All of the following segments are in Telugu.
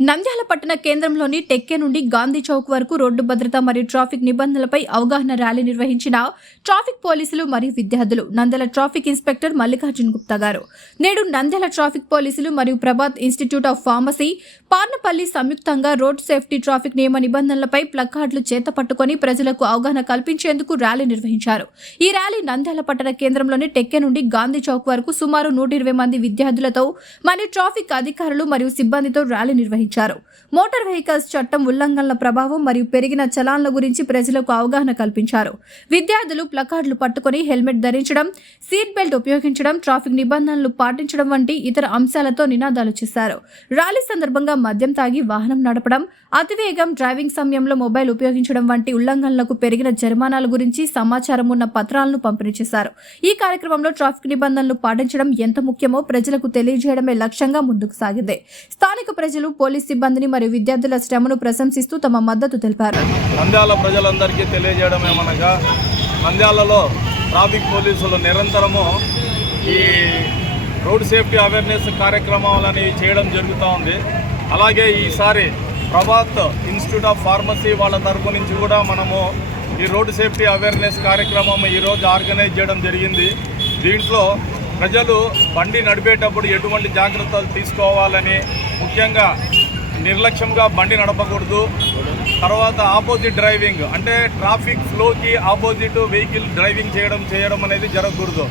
నంద్యాల పట్టణ కేంద్రంలోని టెక్కే నుండి గాంధీ చౌక్ వరకు రోడ్డు భద్రత మరియు ట్రాఫిక్ నిబంధనలపై అవగాహన ర్యాలీ నిర్వహించిన ట్రాఫిక్ పోలీసులు మరియు విద్యార్థులు నంద్యాల ట్రాఫిక్ ఇన్స్పెక్టర్ మల్లికార్జున్ గుప్తా గారు. నేడు నంద్యాల ట్రాఫిక్ పోలీసులు మరియు Prabhat Institute of Pharmacy Parnapalli సంయుక్తంగా రోడ్ సేఫ్టీ ట్రాఫిక్ నియమ నిబంధనలపై ప్లకార్డులు చేతపట్టుకుని ప్రజలకు అవగాహన కల్పించేందుకు ర్యాలీ నిర్వహించారు. ఈ ర్యాలీ నంద్యాల పట్టణ కేంద్రంలోని టెక్కే నుండి గాంధీ చౌక్ వరకు సుమారు నూట ఇరవై మంది విద్యార్థులతో మరియు ట్రాఫిక్ అధికారులు మరియు సిబ్బందితో ర్యాలీ నిర్వహించారు. మోటార్ వెహికల్స్ చట్టం ఉల్లంఘనల ప్రభావం మరియు పెరిగిన చలాన్ల గురించి ప్రజలకు అవగాహన కల్పించారు. విద్యార్థులు ప్లకార్డులు పట్టుకొని హెల్మెట్ ధరించడం సీట్ బెల్ట్ ఉపయోగించడం ట్రాఫిక్ నిబంధనలు పాటించడం వంటి ఇతర అంశాలతో నినాదాలు చేశారు. ర్యాలీ సందర్భంగా మద్యం తాగి వాహనం నడపడం అతివేగం డ్రైవింగ్ సమయంలో మొబైల్ ఉపయోగించడం వంటి ఉల్లంఘనలకు పెరిగిన జరిమానాల గురించి సమాచారం ఉన్న పత్రాలను పంపిణీ చేశారు. ఈ కార్యక్రమంలో ట్రాఫిక్ నిబంధనలు పాటించడం ఎంత ముఖ్యమో ప్రజలకు తెలియజేయడమే లక్ష్యంగా ముందుకు సాగింది. స్థానిక ప్రజలు పోలీస్ సిబ్బందిని మరియు విద్యార్థుల శ్రమను ప్రశంసిస్తూ తమ మద్దతు తెలిపారు. నంద్యాల ప్రజలందరికీ తెలియజేయడం ఏమనగా నంద్యాలలో ట్రాఫిక్ పోలీసులు నిరంతరము ఈ రోడ్ సేఫ్టీ అవేర్నెస్ కార్యక్రమాలని చేయడం జరుగుతూ ఉంది. అలాగే ఈసారి ప్రభాత్ ఇన్స్టిట్యూట్ ఆఫ్ ఫార్మసీ వాళ్ళ తరపు నుంచి కూడా మనము ఈ రోడ్ సేఫ్టీ అవేర్నెస్ కార్యక్రమం ఈరోజు ఆర్గనైజ్ చేయడం జరిగింది. దీంట్లో ప్రజలు బండి నడిపేటప్పుడు ఎటువంటి జాగ్రత్తలు తీసుకోవాలని ముఖ్యంగా నిర్లక్ష్యంగా బండి నడపకూడదు. తర్వాత ఆపోజిట్ డ్రైవింగ్. అంటే ట్రాఫిక్ ఫ్లోకి ఆపోజిట్ వెహికల్ డ్రైవింగ్ చేయడం చేయడం అనేది జరగకూడదు.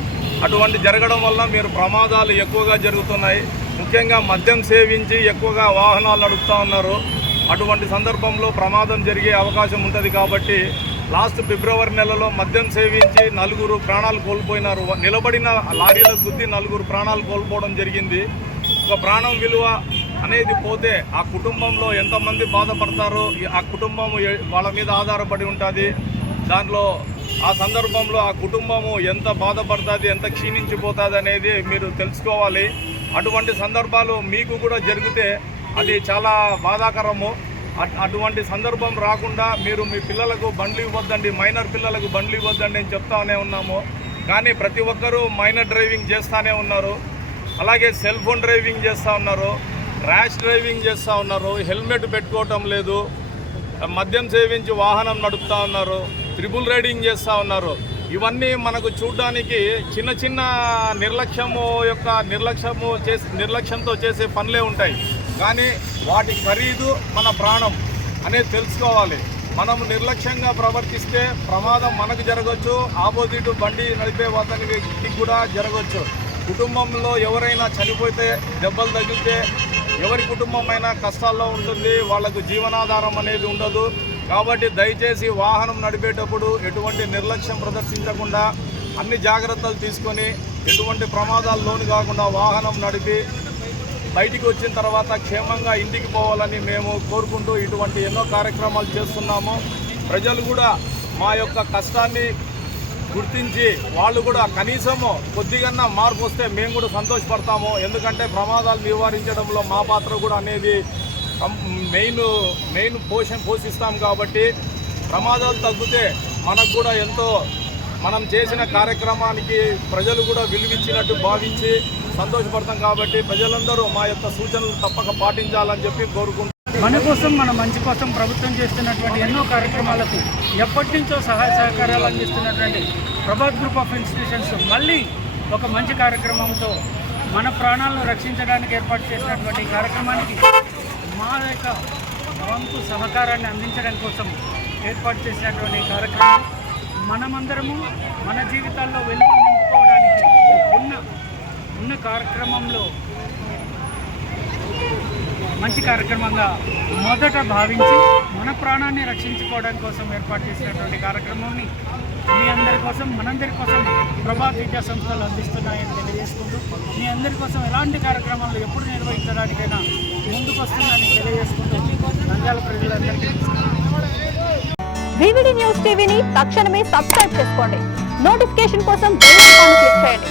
అటువంటి జరగడం వల్ల మీరు ప్రమాదాలు ఎక్కువగా జరుగుతున్నాయి. ముఖ్యంగా మద్యం సేవించి ఎక్కువగా వాహనాలు నడుపుతూ ఉన్నారు. అటువంటి సందర్భంలో ప్రమాదం జరిగే అవకాశం ఉంటుంది కాబట్టి లాస్ట్ ఫిబ్రవరి నెలలో మద్యం సేవించి నలుగురు ప్రాణాలు కోల్పోయినారు. నిలబడిన లారీల గుద్ది నలుగురు ప్రాణాలు కోల్పోవడం జరిగింది. ఒక ప్రాణం విలువ అనేది పోతే ఆ కుటుంబంలో ఎంతమంది బాధపడతారు ఆ కుటుంబము వాళ్ళ మీద ఆధారపడి ఉంటుంది. దాంట్లో ఆ సందర్భంలో ఆ కుటుంబము ఎంత బాధపడుతుంది ఎంత క్షీణించిపోతుంది అనేది మీరు తెలుసుకోవాలి. అటువంటి సందర్భాలు మీకు కూడా జరిగితే అది చాలా బాధాకరము. అట్- అటువంటి సందర్భం రాకుండా మీరు మీ పిల్లలకు బండ్లు ఇవ్వద్దండి మైనర్ పిల్లలకు బండ్లు ఇవ్వద్దండి అని చెప్తానే ఉన్నాము. కానీ ప్రతి ఒక్కరూ మైనర్ డ్రైవింగ్ చేస్తూనే ఉన్నారు. అలాగే సెల్ ఫోన్ డ్రైవింగ్ చేస్తూ ఉన్నారు. ర్యాష్ డ్రైవింగ్ చేస్తూ ఉన్నారు. హెల్మెట్ పెట్టుకోవటం లేదు. మద్యం సేవించి వాహనం నడుపుతా ఉన్నారు. త్రిబుల్ రైడింగ్ చేస్తూ ఉన్నారు. ఇవన్నీ మనకు చూడడానికి చిన్న చిన్న నిర్లక్ష్యము యొక్క నిర్లక్ష్యము చేసి నిర్లక్ష్యంతో చేసే పనులే ఉంటాయి. కానీ వాటి ఖరీదు మన ప్రాణం అనేది తెలుసుకోవాలి. మనం నిర్లక్ష్యంగా ప్రవర్తిస్తే ప్రమాదం మనకు జరగవచ్చు ఆపోజిట్ బండి నడిపే అతని వ్యక్తికి కూడా జరగవచ్చు కుటుంబంలో ఎవరైనా చనిపోతే దెబ్బలు తగిలితే ఎవరి కుటుంబం కష్టాల్లో ఉంటుంది వాళ్ళకు జీవనాధారం అనేది ఉండదు. కాబట్టి దయచేసి వాహనం నడిపేటప్పుడు ఎటువంటి నిర్లక్ష్యం ప్రదర్శించకుండా అన్ని జాగ్రత్తలు తీసుకొని ఎటువంటి ప్రమాదాలు లోను కాకుండా వాహనం నడిపి బయటికి వచ్చిన తర్వాత క్షేమంగా ఇంటికి పోవాలని మేము కోరుకుంటూ ఇటువంటి ఎన్నో కార్యక్రమాలు చేస్తున్నాము. ప్రజలు కూడా మా యొక్క కష్టాన్ని గుర్తించి వాళ్ళు కూడా కనీసము కొద్దిగన్నా మార్పు వస్తే మేము కూడా సంతోషపడతాము. ఎందుకంటే ప్రమాదాలు నివారించడంలో మా పాత్ర కూడా అనేది మెయిన్ మెయిన్ పోషణ పోషిస్తాం కాబట్టి ప్రమాదాలు తగ్గితే మనకు కూడా ఎంతో మనం చేసిన కార్యక్రమానికి ప్రజలు కూడా విలువించినట్టు భావించి సంతోషపడతాం కాబట్టి ప్రజలందరూ మా యొక్క సూచనలు తప్పక పాటించాలని చెప్పి కోరుకుంటున్నాం. మన కోసం మన మంచి కోసం ప్రభుత్వం చేస్తున్నటువంటి ఎన్నో కార్యక్రమాలకు ఎప్పటి నుంచో సహాయ సహకారాలు అందిస్తున్నటువంటి ప్రభాత్ గ్రూప్ ఆఫ్ ఇన్స్టిట్యూషన్స్ మళ్ళీ ఒక మంచి కార్యక్రమంతో మన ప్రాణాలను రక్షించడానికి ఏర్పాటు చేసినటువంటి కార్యక్రమానికి మా యొక్క వంతు సహకారాన్ని అందించడం కోసం ఏర్పాటు చేసినటువంటి కార్యక్రమం మనమందరము మన జీవితాల్లో వెలుగు నింపుకోవడానికి ఉన్న ఉన్న కార్యక్రమంలో మంచి కార్యక్రమంగా మొదట భావించి మన ప్రాణాన్ని రక్షించుకోవడం కోసం ఏర్పాటు చేసినటువంటి కార్యక్రమాన్ని మీ అందరి కోసం మనందరి కోసం ప్రభాత్ విద్యా సంస్థలు అందిస్తున్నాయని తెలియజేసుకుంటూ మీ అందరి కోసం ఎలాంటి కార్యక్రమాలు ఎప్పుడు నిర్వహించడానికైనా ముందుకు వస్తుందని తెలియజేసుకుంటూ నంద్యాల ప్రజలందరికీ వివిడి న్యూస్ టీవీని తక్షణమే సబ్స్క్రైబ్ చేసుకోండి. నోటిఫికేషన్ కోసం బెల్ ఐకాన్ క్లిక్ చేయండి.